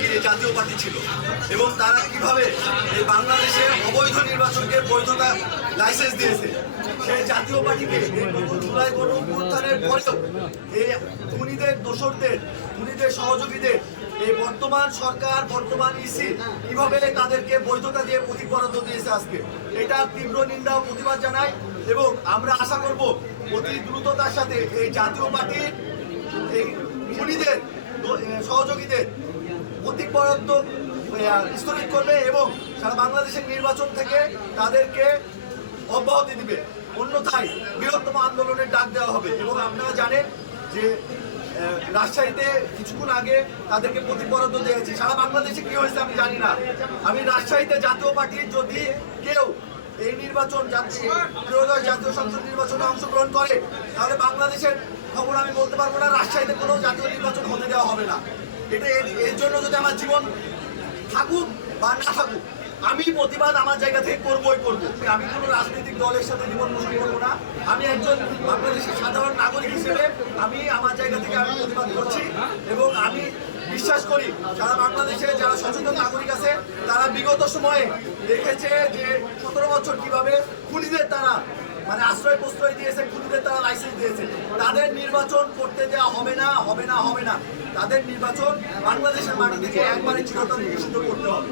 সহযোগী এই জাতীয় পার্টি ছিল এবং তারা কিভাবে এই বাংলাদেশে অবৈধ নির্বাচনকে বৈধতা লাইসেন্স দিয়েছে। সেই জাতীয় পার্টিকে জুলাই গণঅভ্যুত্থানের পরেও এই খুনিদের দোসরদের, খুনিদের সহযোগীদের এই বর্তমান সরকার, বর্তমান ইসি কিভাবে তাদেরকে বৈধতা দিয়ে প্রতীক বরাদ্দ দিয়েছে আজকে, এটা তীব্র নিন্দা ও প্রতিবাদ জানাই। এবং আমরা আশা করব অতি দ্রুততার সাথে এই জাতীয় পার্টির এই খুনিদের সহযোগীদের প্রতীক বরাদ্দ স্থগিত করবে এবং সারা বাংলাদেশের নির্বাচন থেকে তাদেরকে অব্যাহতি দিবে, অন্যথায় বৃহত্তম আন্দোলনের ডাক দেওয়া হবে। এবং আপনারা জানেন যে রাজশাহীতে কিছুক্ষণ আগে তাদেরকে প্রতীক বরাদ্দ দিয়েছে। সারা বাংলাদেশে কি হয়েছে আমি জানি না। আমি রাজশাহীতে জাতীয় পার্টির যদি কেউ এই নির্বাচন ত্রয়োদশ জাতীয় সংসদ নির্বাচনে অংশগ্রহণ করে তাহলে বাংলাদেশের খবর আমি বলতে পারবো না, রাজশাহীতে কোনো জাতীয় নির্বাচন হতে দেওয়া হবে না। এটা এর জন্য যদি আমার জীবন থাকুক বা না থাকুক, আমি প্রতিবাদ আমার জায়গা থেকে করবই করবো। আমি কোনো রাজনৈতিক দলের সাথে জীবন পোষণ করবো না। আমি একজন বাংলাদেশের সাধারণ নাগরিক হিসেবে আমি আমার জায়গা থেকে আমি প্রতিবাদ করছি এবং আমি বিশ্বাস করি সারা বাংলাদেশে যারা সচেতন নাগরিক আছে তারা বিগত সময়ে দেখেছে যে 17 বছর কিভাবে খুনিদের তারা মানে আশ্রয় প্রশ্রয় দিয়েছে, খুনিদের তারা লাইসেন্স দিয়েছে। তাদের নির্বাচন করতে দেওয়া হবে না, হবে না, হবে না। তাদের নির্বাচন বাংলাদেশের মাটি থেকে একবারে চিরতরে নিষিদ্ধ করতে হবে।